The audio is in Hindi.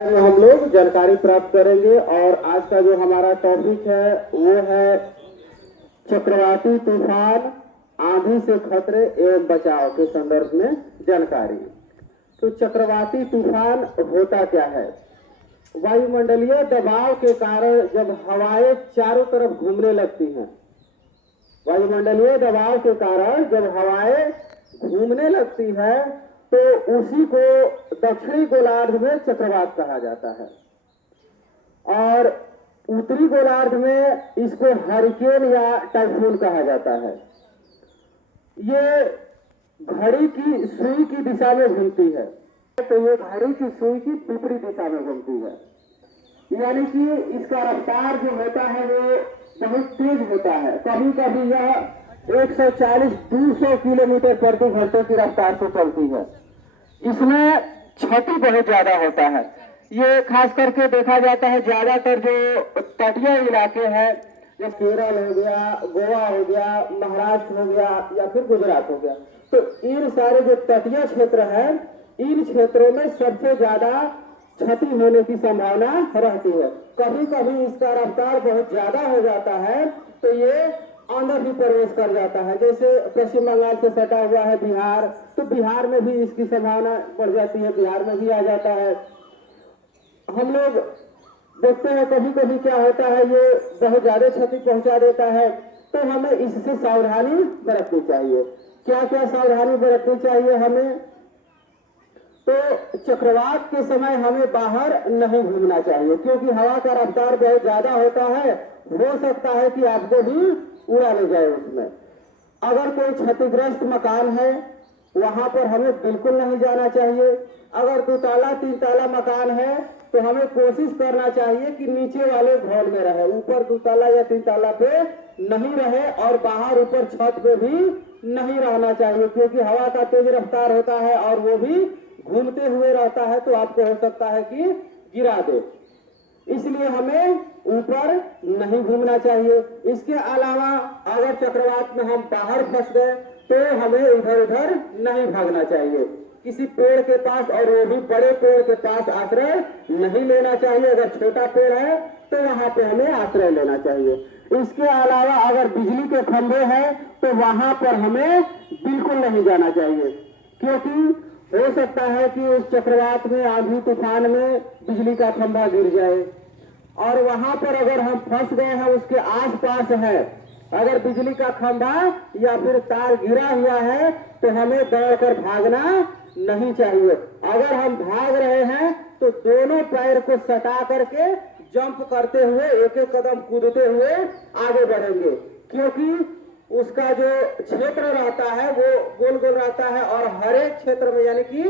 में हम लोग जानकारी प्राप्त करेंगे और आज का जो हमारा टॉपिक है वो है चक्रवाती तूफान, आंधी से खतरे एवं बचाव के संदर्भ में जानकारी। तो चक्रवाती तूफान होता क्या है? वायुमंडलीय दबाव के कारण जब हवाएं चारों तरफ घूमने लगती हैं, वायुमंडलीय दबाव के कारण जब हवाएं घूमने लगती है तो उसी को दक्षिणी गोलार्ध में चक्रवात कहा जाता है और उत्तरी गोलार्ध में इसको हरिकेन या टाइफून कहा जाता है। ये घड़ी की सुई की दिशा में घूमती है, तो ये घड़ी की सुई की विपरीत दिशा में घूमती है, यानी कि इसका रफ्तार जो होता है वो बहुत तेज होता है। कभी कभी यह 140-200 किलोमीटर प्रति घंटे की रफ्तार से चलती है। इसमें क्षति बहुत ज्यादा होता है। ये खास करके देखा जाता है ज्यादातर जो तटीय इलाके हैं, जैसे केरल हो गया, गोवा हो गया, महाराष्ट्र हो गया या फिर गुजरात हो गया, तो इन सारे जो तटीय क्षेत्र हैं, इन क्षेत्रों में सबसे ज्यादा क्षति होने की संभावना रहती है। कभी कभी इसका रफ्तार बहुत ज्यादा हो जाता है तो ये अंदर भी प्रवेश कर जाता है। जैसे पश्चिम बंगाल से सटा हुआ है बिहार, तो बिहार में भी इसकी संभावना बढ़ जाती है, बिहार में भी आ जाता है। हम लोग देखते हैं कभी कभी क्या होता है, ये बहुत ज्यादा क्षति पहुंचा देता है, तो हमें इससे सावधानी बरतनी चाहिए। क्या क्या सावधानी बरतनी चाहिए हमें? तो चक्रवात के समय हमें बाहर नहीं घूमना चाहिए, क्योंकि हवा का रफ्तार बहुत ज्यादा होता है, हो सकता है कि आपको भी उड़ा ले जाए उसमें। अगर कोई क्षतिग्रस्त मकान है वहां पर हमें बिल्कुल नहीं जाना चाहिए। अगर 2 ताला 3 ताला मकान है तो हमें कोशिश करना चाहिए कि नीचे वाले हॉल में रहे, ऊपर 2 ताला या 3 ताला पे नहीं रहे और बाहर ऊपर छत पे भी नहीं रहना चाहिए, क्योंकि हवा का तेज रफ्तार होता है और वो भी घूमते हुए रहता है, तो आपको हो सकता है कि गिरा दे। इसलिए हमें ऊपर नहीं घूमना चाहिए। इसके अलावा अगर चक्रवात में हम बाहर फंस गए तो हमें इधर उधर नहीं भागना चाहिए। किसी पेड़ के पास, और वो भी बड़े पेड़ के पास, आश्रय नहीं लेना चाहिए। अगर छोटा पेड़ है तो वहां पे हमें आश्रय लेना चाहिए। इसके अलावा अगर बिजली के खंभे हैं तो वहां पर हमें बिल्कुल नहीं जाना चाहिए, क्योंकि हो सकता है कि उस चक्रवात में, आंधी तूफान में बिजली का खंभा गिर जाए और वहां पर अगर हम फंस गए हैं, उसके आसपास है, अगर बिजली का खंभा या फिर तार गिरा हुआ है तो हमें दौड़कर भागना नहीं चाहिए। अगर हम भाग रहे हैं तो दोनों पैर को सटा करके जंप करते हुए, एक एक कदम कूदते हुए आगे बढ़ेंगे, क्योंकि उसका जो क्षेत्र रहता है वो गोल गोल रहता है और हर एक क्षेत्र में, यानी कि